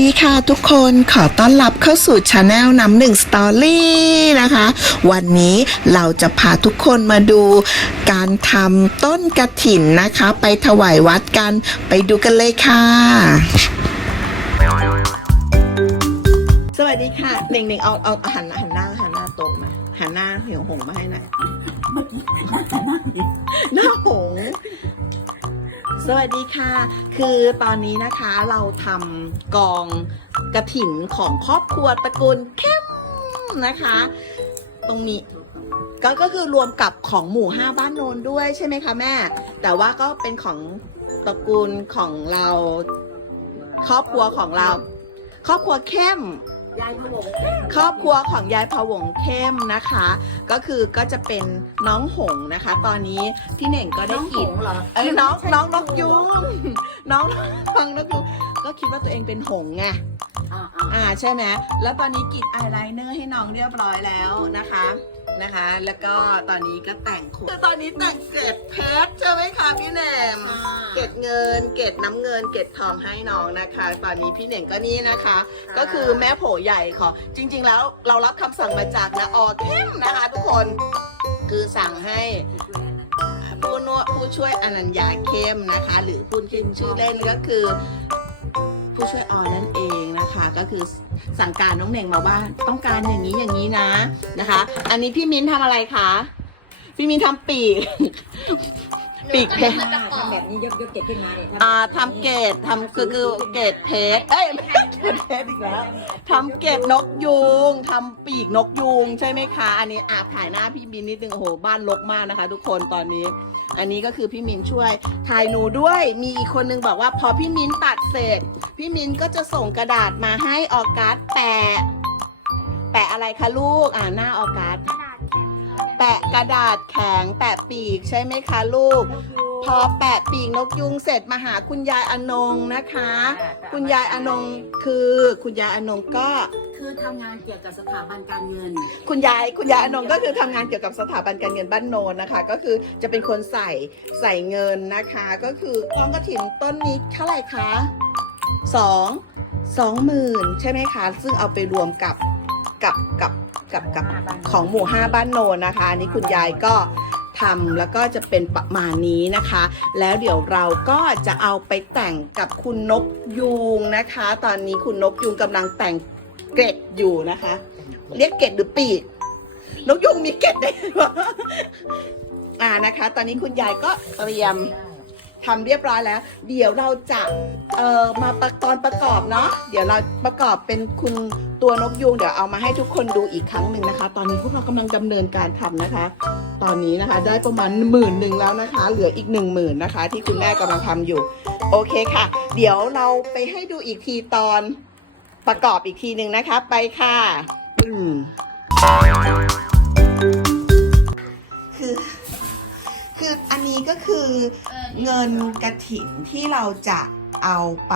ดีค่ะทุกคนขอต้อนรับเข้าสู่ช anel น้ำหนึ่งสตอรี่นะคะ วันนี้เราจะพาทุกคนมาดูการทำต้นกระถินนะคะ ไปถวายวัดกันไปดูกันเลยค่ะ สวัสดีค่ะเน่งเน่งเอาเอาหันหันหน้าหันหน้าโต๊ะมาหันหน้าเหวหงมาให้หน่อยหน้าหง สวัสดีค่ะ คือตอนนี้นะคะเราทำกองกระถินของครอบครัวตระกูลเข้มนะคะ ตรงนี้ก็ก็คือรวมกับของหมู่ห้าบ้านโนนด้วยใช่ไหมคะแม่ แต่ว่าก็เป็นของตระกูลของเรา ครอบครัวของเรา ครอบครัวเข้ม ครอบครัวของยายพะวงเข้มนะคะ ก็คือก็จะเป็นน้องหงนะคะ ตอนนี้พี่เหน่งก็ได้น้องกินหงเหรอเอ้ยน้องน้องนกยุงน้องน้องนกยุงก็คิดว่าตัวเองเป็นหงส์ไงอ่าอ่าอ่าใช่ไหมแล้วตอนนี้กรีดอายไลเนอร์ให้น้องเรียบร้อยแล้วนะคะ นะคะ แล้วก็ตอนนี้ก็แต่งขนตอนนี้แต่งเกล็ดเพชรใช่ไหมคะพี่แหนมเกล็ดเงิน เกล็ดน้ำเงิน เกล็ดทองให้น้องนะคะ ตอนนี้พี่เหน่งก็นี่นะคะ ก็คือแม่โผใหญ่ขอจริง ๆ แล้วเรารับคำสั่งมาจากนะออเข้มนะคะ ทุกคนคือสั่งให้ผู้นวดผู้ช่วยอนัญญาเข้มนะคะ หรือพูดขึ้นชื่อเล่นก็คือ ผู้ช่วยออนั่นเองนะคะ ก็คือสั่งการน้องเหน่งมาว่าต้องการอย่างนี้อย่างนี้นะนะคะ อันนี้พี่มิ้นทำอะไรคะพี่มิ้นทำปีก ปีกเพชรทำแบบนี้ยกยกเก็บขึ้นมาเนี่ยอ่าทำเกตทำคือคือเกตเพชรเอ้ยไม่ใช่เกตเพชรอีกแล้วทำเกตนกยูงทำปีกนกยูงใช่ไหมคะ อันนี้อาถ่ายหน้าพี่มินนิดนึงโอ้โหบ้านรกมากนะคะ ทุกคนตอนนี้ อันนี้ก็คือพี่มินช่วยถ่ายหนูด้วยมีอีกคนนึงบอกว่าพอพี่มินตัดเสร็จ พี่มินก็จะส่งกระดาษมาให้ออกัสแปะแปะอะไรคะลูกอ่าหน้าออกัส แปะกระดาษแข็งแปะปีกใช่ไหมคะลูก พอแปะปีกนกยุงเสร็จมาหาคุณยายอนงนะคะ คุณยายอนงคือคุณยายอนงก็คือทำงานเกี่ยวกับสถาบันการเงิน คุณยายคุณยายอนงก็คือทำงานเกี่ยวกับสถาบันการเงินบ้านโนนนะคะ ก็คือจะเป็นคนใส่ใส่เงินนะคะ ก็คือกองกระถินต้นนี้เท่าไหร่คะสองสองหมื่นใช่ไหมคะ ซึ่งเอาไปรวมกับกับกับ กับกับของหมู่ห้าบ้านโนนนะคะ อันนี้คุณยายก็ทำแล้วก็จะเป็นประมาณนี้นะคะ แล้วเดี๋ยวเราก็จะเอาไปแต่งกับคุณนกยูงนะคะ ตอนนี้คุณนกยูงกำลังแต่งเกร็ดอยู่นะคะ เรียกเกร็ดหรือปีก นกยุงมีเกล็ดได้วยเหรออ่านะคะ ตอนนี้คุณยายก็เตรียมทำเรียบร้อยแล้ว เดี๋ยวเราจะเอ่อมาประตอนประกอบเนาะเดี๋ยวเราประกอบเป็นคุณ ตัวนกยุงเดี๋ยวเอามาให้ทุกคนดูอีกครั้งหนึ่งนะคะ ตอนนี้พวกเรากำลังดำเนินการทำนะคะ ตอนนี้นะคะได้ประมาณหมื่นหนึ่งแล้วนะคะ เหลืออีกหนึ่งหมื่นนะคะ ที่คุณแม่กำลังทำอยู่ โอเคค่ะ เดี๋ยวเราไปให้ดูอีกทีตอนประกอบอีกทีหนึ่งนะคะ ไปค่ะ อืมคือคืออันนี้ก็คือเงินกระถินที่เราจะเอาไป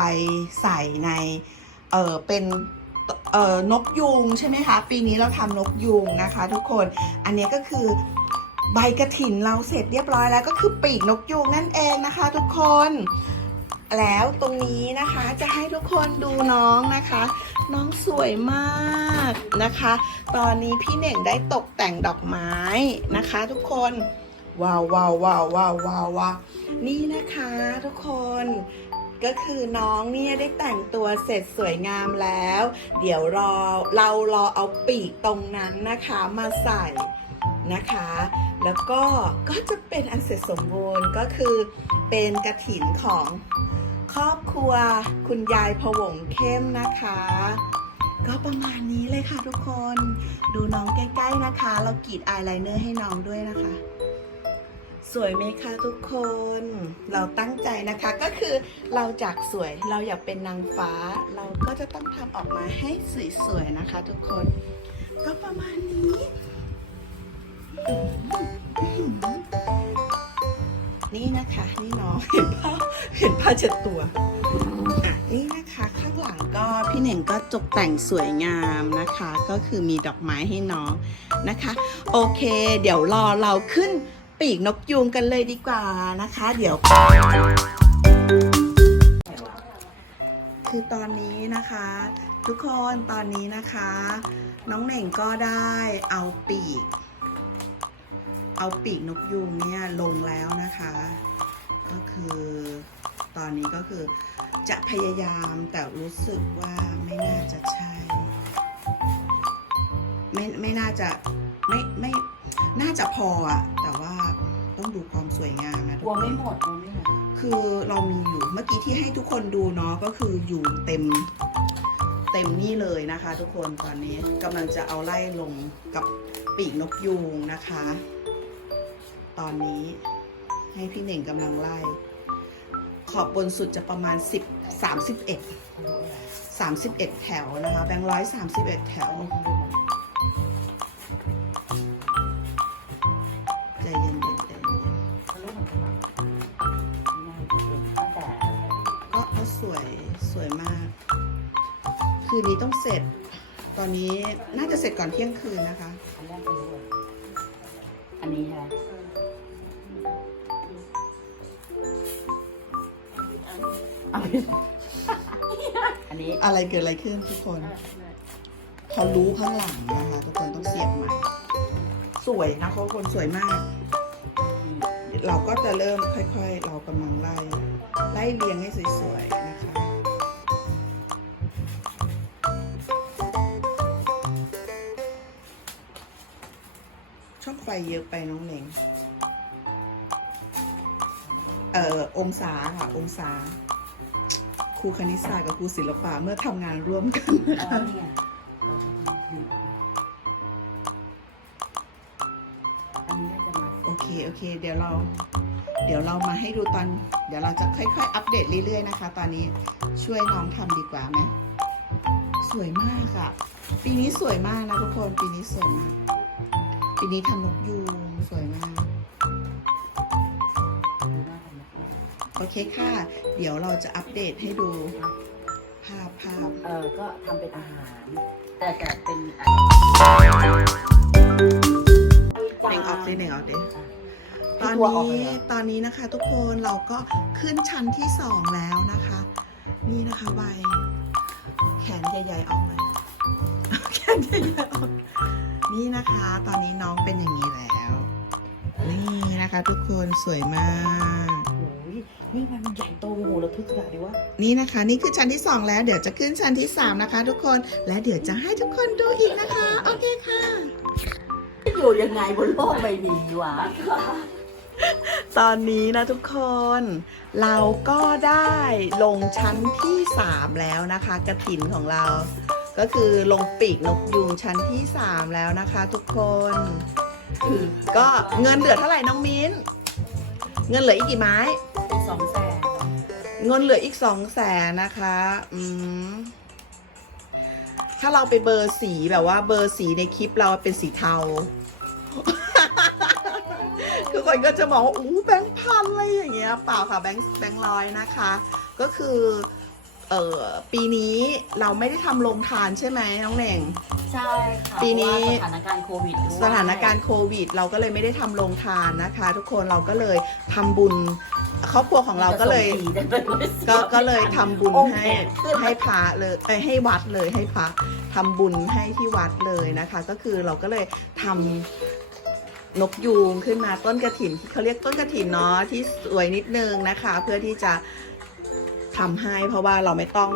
ใส่ใน เออเป็น นกยูงใช่ไหมคะ ปีนี้เราทำนกยูงนะคะ ทุกคน อันนี้ก็คือใบกระถินเราเสร็จเรียบร้อยแล้วก็คือปีกนกยูงนั่นเองนะคะ ทุกคน แล้วตรงนี้นะคะจะให้ทุกคนดูน้องนะคะ น้องสวยมากนะคะ ตอนนี้พี่เหน่งได้ตกแต่งดอกไม้นะคะ ทุกคนว้าวว้าวว้าวว้าวว้าวนี่นะคะ ทุกคน ก็คือน้องเนี่ยได้แต่งตัวเสร็จสวยงามแล้ว เดี๋ยวรอเรารอเอาปีกตรงนั้นนะคะมาใส่นะคะ แล้วก็ก็จะเป็นอันเสร็จสมบูรณ์ก็คือเป็นกระถินของครอบครัวคุณยายพวงเข้มนะคะ ก็ประมาณนี้เลยค่ะทุกคน ดูน้องใกล้ ๆนะคะ เรากรีดอายไลเนอร์ให้น้องด้วยนะคะ สวยไหมคะทุกคน เราตั้งใจนะคะก็คือเราจากสวยเราอยากเป็นนางฟ้า เราก็จะต้องทำออกมาให้สวยๆนะคะ ทุกคน ก็ประมาณนี้นี่นะคะนี่น้องเห็นผ้าเห็นผ้าเช็ดตัวอะนี่นะคะข้างหลังก็พี่เหน่งก็ตกแต่งสวยงามนะคะ ก็คือมีดอกไม้ให้น้องนะคะ โอเค เดี๋ยวรอเราขึ้น ปีกนกยูงกันเลยดีกว่านะคะ เดี๋ยว คือตอนนี้นะคะ ทุกคนตอนนี้นะคะ น้องเหน่งก็ได้เอาปีก เอาปีกนกยูงเนี่ยลงแล้วนะคะ ก็คือตอนนี้ก็คือจะพยายามแต่รู้สึกว่าไม่น่าจะใช่ไม่ไม่น่าจะไม่ไม่น่าจะพออะ ต่ว่าต้องดูความสวยงามนะกลัวไม่หมดกลัวไม่หมดคือเรามีอยู่เมื่อกี้ที่ให้ทุกคนดูเนาะก็คืออยู่เต็มเต็มนี่เลยนะคะ ทุกคนตอนนี้กำลังจะเอาไล่ลงกับปีกนกยูงนะคะ ตอนนี้ให้พี่เหน่งกำลังไล่ ขอบบนสุดจะประมาณ 10 31 31 แถวนะคะ แบงค์ร้อย31 แถวใจ คืนนี้ต้องเสร็จ ตอนนี้น่าจะเสร็จก่อนเที่ยงคืนนะคะ อันแรกเป็นด้วยอันนี้ใช่ไหมเอาไปอันนี้อะไรเกิดอะไรขึ้นทุกคน เขารู้ข้างหลังนะคะ ทุกคนต้องเสียบใหม่ สวยนะเขาคนสวยมาก เราก็จะเริ่มค่อยๆ เรากำลังไล่ ไล่เรียงให้สวยๆนะคะ ฟเยอะไปน้องเหน่งเอ่อองศาค่ะ องศา ครูคณิตศาสตร์กับครูศิลปะเมื่อทำงานร่วมกันอ๋อเนี่ยอันนี้น่าจะมาโอเคโอเค เดี๋ยวเรา เดี๋ยวเรามาให้ดูตอน เดี๋ยวเราจะค่อยๆ อัปเดตเรื่อยๆนะคะ ตอนนี้ช่วยน้องทำดีกว่าไหมสวยมากอะปีนี้สวยมากนะทุกคนปีนี้สวยมาก ปีนี้ทำนกยูงสวยมาก โอเคค่ะ เดี๋ยวเราจะอัปเดตให้ดู ภาพภาพ เออก็ทำเป็นอาหาร แต่แต่เป็นเน่งออกสิเน่งออกดิตตออนนนี้นี้ตอนนี้นะคะทุกคนเราก็ขึ้นชั้นที่สองแล้วนะคะ นี่นะคะใบ แขนใหญ่ๆออกมาแข นใหญ่ๆออกนี่นะคะ ตอนนี้น้องเป็นอย่างนี้แล้ว นี่นะคะ ทุกคนสวยมาก โอ้ยนี่มันใหญ่โตโหระทึกขนาดนี้วะนี่นะคะ นี่คือชั้นที่สองแล้วเดี๋ยวจะขึ้นชั้นที่สามนะคะ ทุกคนและเดี๋ยวจะให้ทุกคนดูอีกนะคะ โอเคค่ะ อยู่ยังไงบนโลกใบนี้วะ ตอนนี้นะทุกคน เราก็ได้ลงชั้นที่ 3 แล้วนะคะกระถินของเรา ก็คือลงปีกนกยูงชั้นที่ 3 แล้วนะคะทุกคนคือก็เงินเหลือเท่าไหร่น้องมิ้น เงินเหลืออีกกี่ไม้สองแสนเงินเหลืออีกสองแสนนะคะอืมถ้าเราไปเบอร์สีแบบว่าเบอร์สีในคลิปเราเป็นสีเทาคือคนก็จะบอกว่าอู้แบงค์พันอะไรอย่างเงี้ยเปล่าค่ะแบงค์แบงค์ร้อยนะคะ ก็คือ เอ่อปีนี้เราไม่ได้ทำโรงทานใช่ไหมน้องเหน่ง ใช่ค่ะปีนี้ เพราะว่าสถานการณ์โควิดด้วยสถานการณ์โควิด เราก็เลยไม่ได้ทำโรงทานนะคะ ทุกคนเราก็เลยทำบุญครอบครัวของเราก็เลยก็ก็เลยทำบุญให้ให้พระเลยเอ้ยให้วัดเลยให้พระทำบุญให้ที่วัดเลยนะคะ ก็คือเราก็เลยทำนกยูงขึ้นมาต้นกระถินเขาเรียกต้นกระถินเนาะที่สวยนิดนึงนะคะ เพื่อที่จะ ทำให้ เพราะว่าเราไม่ต้อง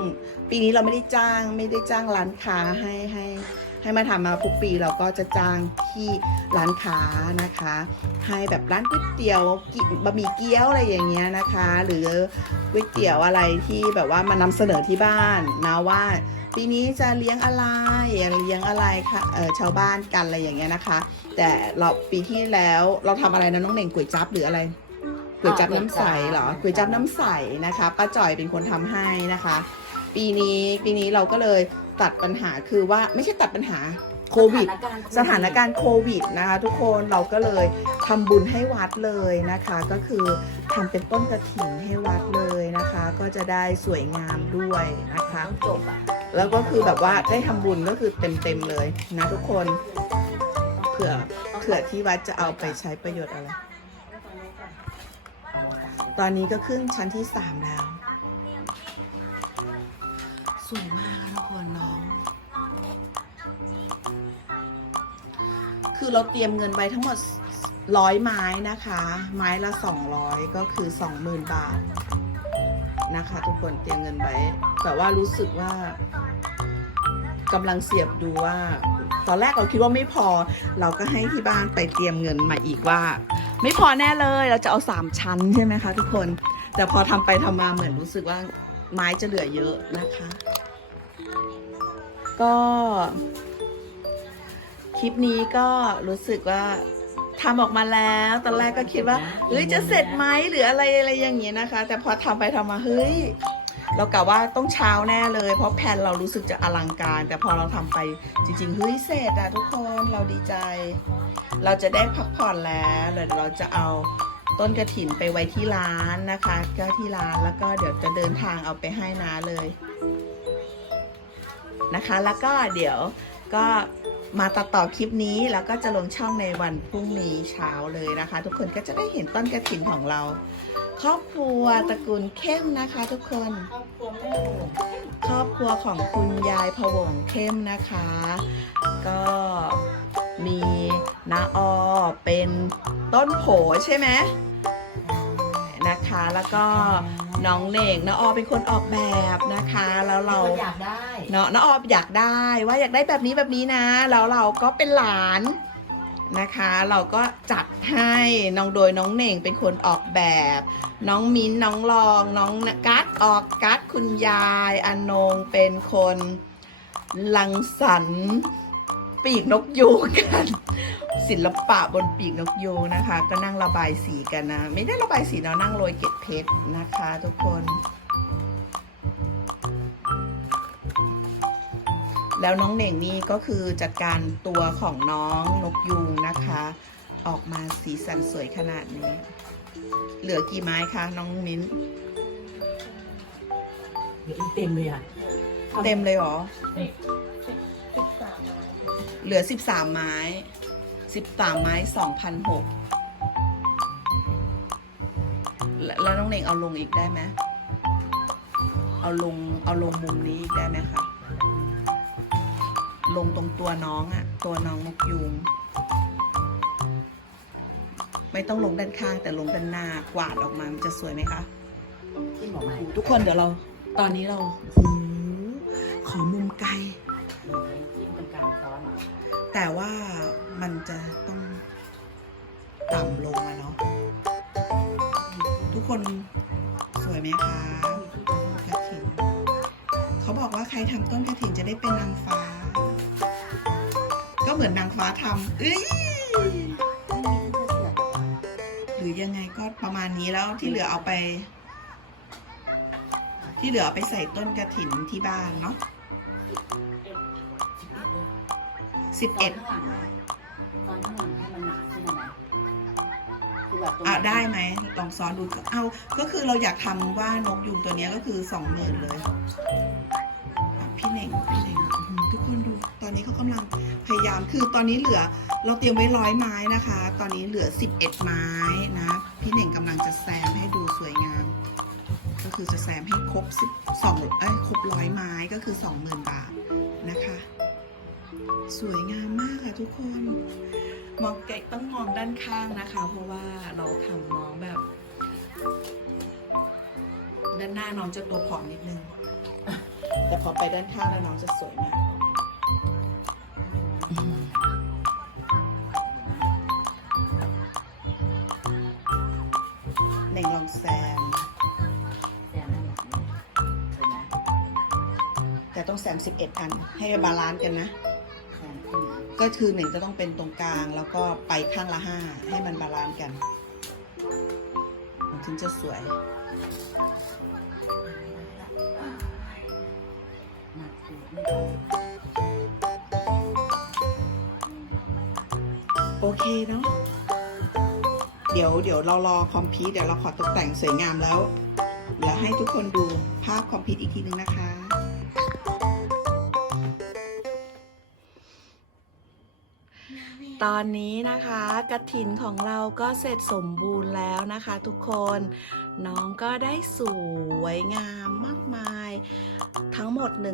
ปีนี้เราไม่ได้จ้างไม่ได้จ้างร้านค้าให้ให้ให้มาทำมาทุกปีเราก็จะจ้างที่ร้านค้านะคะ ให้แบบร้านก๋วยเตี๋ยวบะหมี่เกี๊ยวอะไรอย่างเงี้ยนะคะ หรือก๋วยเตี๋ยวอะไรที่แบบว่ามานำเสนอที่บ้านนะว่าปีนี้จะเลี้ยงอะไรเลี้ยงอะไรค่ะเออชาวบ้านกันอะไรอย่างเงี้ยนะคะ แต่เราปีที่แล้วเราทำอะไรนะน้องเหน่งก๋วยจั๊บหรืออะไร ก๋วยจั๊บน้ำใสเหรอก๋วยจั๊บน้ำใสนะคะป้าจ่อยเป็นคนทำให้นะคะ ปีนี้ปีนี้เราก็เลยตัดปัญหาคือว่าไม่ใช่ตัดปัญหาโควิด สถานการณ์โควิดนะคะทุกคนเราก็เลยทำบุญให้วัดเลยนะคะ ก็คือทำเป็นต้นกระถิ่นให้วัดเลยนะคะ ก็จะได้สวยงามด้วยนะคะ ต้องจบอะแล้วก็คือแบบว่าได้ทำบุญก็คือเต็มๆเลยนะทุกคนเผื่อเผื่อที่วัดจะเอาไปใช้ประโยชน์อะไร ตอนนี้ก็ขึ้นชั้นที่สามแล้ว สวยมากทุกคนน้อง คือเราเตรียมเงินไว้ทั้งหมดร้อยไม้นะคะ ไม้ละสองร้อยก็คือสองหมื่นบาทนะคะ ทุกคนเตรียมเงินไว้ แต่ว่ารู้สึกว่ากำลังเสียบดูว่า ตอนแรกเราคิดว่าไม่พอ เราก็ให้ที่บ้านไปเตรียมเงินมาอีกว่า ไม่พอแน่เลยเราจะเอาสามชั้นใช่ไหมคะทุกคน แต่พอทำไปทำมาเหมือนรู้สึกว่าไม้จะเหลือเยอะนะคะ ก็ คลิปนี้ก็รู้สึกว่าทำออกมาแล้วตอนแรกก็คิดว่าเฮ้ยจะเสร็จไหมหรืออะไรอะไรอย่างเงี้ยนะคะ แต่พอทำไปทำมาเฮ้ย เรากะว่าต้องเช้าแน่เลย เพราะแผนเรารู้สึกจะอลังการ แต่พอเราทำไปจริงๆเฮ้ยเสร็จอะทุกคนเราดีใจ เราจะได้พักผ่อนแล้วเดี๋ยวเราจะเอาต้นกระถินไปไว้ที่ร้านนะคะก็ที่ร้านแล้วก็เดี๋ยวจะเดินทางเอาไปให้น้าเลยนะคะ แล้วก็เดี๋ยวก็มาตัดต่อคลิปนี้แล้วก็จะลงช่องในวันพรุ่งนี้เช้าเลยนะคะ ทุกคนก็จะได้เห็นต้นกระถินของเรา ครอบครัวตระกูลเข้มนะคะ ทุกคน ครอบครัวแม่โอ่งครอบครัวของคุณยายพะวงเข้มนะคะ ก็มีน้าออเป็นต้นโผใช่ไหมนะคะ แล้วก็น้องเหน่งน้าออเป็นคนออกแบบนะคะ แล้วเราคนอยากได้เนาะน้าอออยากได้ว่าอยากได้แบบนี้แบบนี้นะ แล้วเราก็เป็นหลาน นะคะ เราก็จัดให้น้องโดยน้องเหน่งเป็นคนออกแบบ น้องมิ้นน้องรองน้องกัดออกกัดคุณยายอนงเป็นคนลังสรรปีกนกยูงกัน ศิลปะบนปีกนกยูงนะคะ ก็นั่งระบายสีกันนะ ไม่ได้ระบายสีเนาะนั่งโรยเกล็ดเพชรนะคะ ทุกคน แล้วน้องเหน่งนี่ก็คือจัดการตัวของน้องนกยูงนะคะ ออกมาสีสันสวยขนาดนี้ เหลือกี่ไม้คะน้องมิ้นเดี๋ยวอีกเต็มเลยอะเต็มเลยเหรอสิบสามเหลือ13ไม้13ไม้2,006แล้วแล้วน้องเน่งเอาลงอีกได้ไหม เอาลง เอาลงมุมนี้อีกได้ไหมคะ ลงตรงตัวน้องอะตัวน้องนกยูงไม่ต้องลงด้านข้างแต่ลงด้านหน้ากวาดออกมามันจะสวยไหมคะที่หมอใหม่ทุกคนเดี๋ยวเรา ตอนนี้เราโอ้โหขอมุมไกลหนูจิ้มตรงกลางซ้อนอะแต่ว่ามันจะต้องต่ำลงอะเนาะทุกคนสวยไหมคะกระถินเขาบอกว่าใครทำต้นกระถินจะได้เป็นนางฟ้าก็ เหมือนนางฟ้าทำเอ้ยหรือยังไงก็ประมาณนี้แล้วที่เหลือเอาไป ที่เหลือเอาไปใส่ต้นกระถินที่บ้านเนาะสิบตอเอ็นดข้างหลังอะตอนข้างหลังให้มันหนาขึ้นไหมคือแบบตรงอะได้ไหมลองซ้อนดูเอาก็คือเราอยากทำว่านกยูงตัวเนี้ยก็คือสองหมื่นเลยอะพี่เน่งพี่เน่ง อนนี้เขากำลังพยายามคือตอนนี้เหลือเราเตรียมไว้ร้อยไม้นะคะ ตอนนี้เหลือสิบเอ็ดไม้นะ พี่เน่งกำลังจะแซมให้ดูสวยงาม ก็คือจะแซมให้ครบสิบสองเอ้ยครบร้อยไม้ก็คือสองหมื่นบาทนะคะ สวยงามมากค่ะทุกคนมองไกลต้องมองด้านข้างนะคะ เพราะว่าเราทำน้องแบบ ด้านหน้าน้องจะตัวผอมนิดนึงแต่พอไปด้านข้างแล้วน้องจะสวยมาก เน่งลองแซมแต่นั่นแหละเห็นไหมแต่ต้องแซม 11 อัน ให้บาลานซ์กันนะ แซมขึ้นมาก็คือหนึ่งจะต้องเป็นตรงกลาง แล้วก็ไปข้างละห้าให้มันบาลานซ์กันมันถึงจะสวย หนักอยู่ไม่โอเคเนาะเดี๋ยวเดี๋ยวเรารอคอมพิวเดี๋ยวเราขอตกแต่งสวยงามแล้วแล้วให้ทุกคนดูภาพคอมพิวอีกทีนึงนะคะ ตอนนี้นะคะกระถินของเราก็เสร็จสมบูรณ์แล้วนะคะทุกคนน้องก็ได้สวยงามมากมาย ทั้งหมด 100 100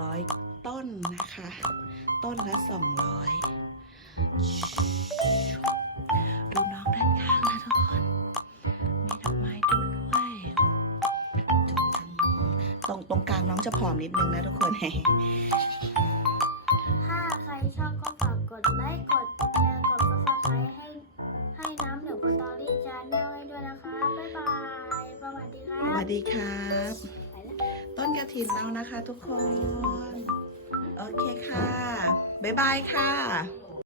100 ต้นนะคะ ต้นละ 200 องจะผอมนิดนึงนะทุกคนถ้าใครชอบก็ฝากกดไลค์กดแชร์กดซับสไครต์ให้ให้น้ำเหลืองสตอรี่จานแนลให้ด้วยนะคะ บ๊ายบาย สวัสดีครัสบวัสดีครับไปแล้วต้นกระถินแล้วนะคะทุกคน โอเคค่ะ บ๊ายบายค่ะ